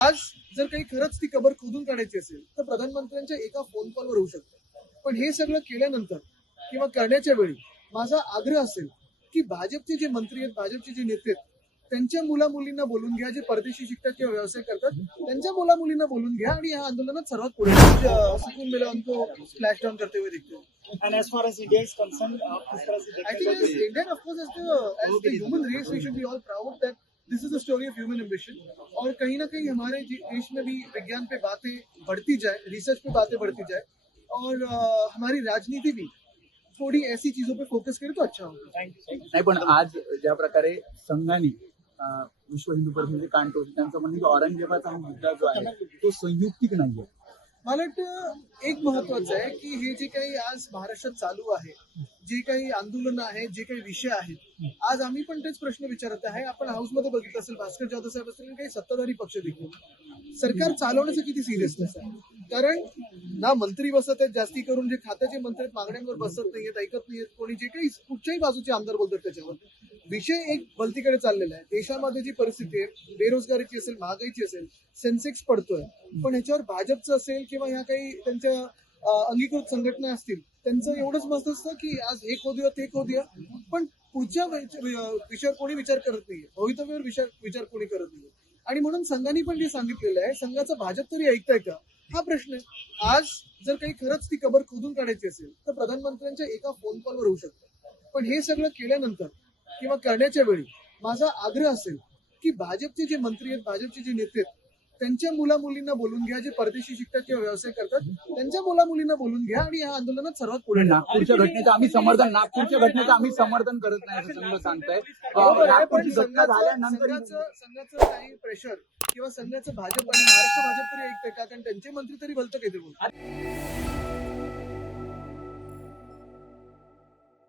आज जर काही खरंच ती कबर खोदून काढायची असेल तर प्रधानमंत्र्यांच्या एका फोन कॉलवर होऊ शकतं. पण हे सगळं केल्यानंतर किंवा करण्याच्या वेळी माझा आग्रह असेल की भाजपचे जे मंत्री आहेत, भाजपचे जे नेते आहेत, त्यांच्या मुलामुलींना बोलून घ्या. जे परदेशी शिकतात किंवा व्यवसाय करतात त्यांच्या मुलामुलींना बोलून घ्या आणि या आंदोलनात सर्वात पुढे सुकून मिला उनको स्प्लॅश डाउन करते हुए दिखते हैं. And as far as India is concerned, किस तरह से I देखा think जाए? as Indian, of course, as the human race, we should be all proud that this is the story of human ambition. और कहीं ना कहीं हमारे देश में भी विज्ञान पे बातें बढ़ती जाए, रिसर्च पे बातें बढ़ती जाए और हमारी राजनीति भी थोड़ी ऐसी चीजों पे फोकस करे तो अच्छा होगा. Thank you. नाही, पण आज ज्या प्रकारे संघाने विश्व हिंदू परिषदेचे कांटो त्यांचं म्हणणं की औरंगजेबाचा हा मुद्दा जो आहे तो संयुक्तिक नाहीये. मला वाटतं एक महत्वाचं आहे की हे जे काही आज महाराष्ट्रात चालू आहे, जे काही आंदोलनं आहेत, जे काही विषय आहेत, आज आम्ही पण तेच प्रश्न विचारत आहे. आपण हाऊसमध्ये बघितलं असेल, भास्कर जाधव साहेब असतील आणि काही सत्ताधारी पक्ष देखील सरकार चालवण्याचं किती सिरियसनेस आहे. कारण ना मंत्री बसत आहेत, जास्ती करून जे खात्याचे मंत्री आहेत मागण्यांवर बसत नाहीयेत, ऐकत नाहीयेत कोणी. जे काही कुठच्याही बाजूचे आमदार बोलतात त्याच्यावर विषय एक भलतीकडे चाललेला आहे. देशामध्ये जी परिस्थिती आहे, बेरोजगारीची असेल, महागाईची असेल, सेन्सेक्स पडतोय, पण ह्याच्यावर भाजपचं असेल किंवा ह्या काही त्यांच्या अंगीकृत संघटना असतील त्यांचं एवढंच मत असतं की आज हे खोदूया ते खोदूया, पण पुढच्या विषयावर कोणी विचार करत नाहीये, भवितव्यावर विचार कोणी करत नाहीये. आणि म्हणून संघाने पण जे सांगितलेलं आहे, संघाचं भाजप तरी ऐकताय का हा प्रश्न आहे. आज जर काही खरंच ती कबर खोदून काढायची असेल तर प्रधानमंत्र्यांच्या एका फोन कॉलवर होऊ शकतं. पण हे सगळं केल्यानंतर किंवा करण्याच्या वेळी माझा आग्रह असेल की भाजपचे जे मंत्री आहेत, भाजपचे जे नेते आहेत, त्यांच्या मुलामुलींना बोलून घ्या. जे परदेशी शिकतात किंवा व्यवसाय करतात त्यांच्या मुलामुलींना बोलून घ्या आणि या आंदोलनात सर्वात पुढे नागपूरच्या घटनेचं आम्ही समर्थन करत नाही असं संघ सांगताय. पण नागपूरची घटना झाल्यानंतर संघाचं काही प्रेशर किंवा संघाचं भाजप आणि महाराष्ट्र भाजप तरी ऐकतंय का? कारण त्यांचे मंत्री तरी भलतं काहीतरी बोलतात.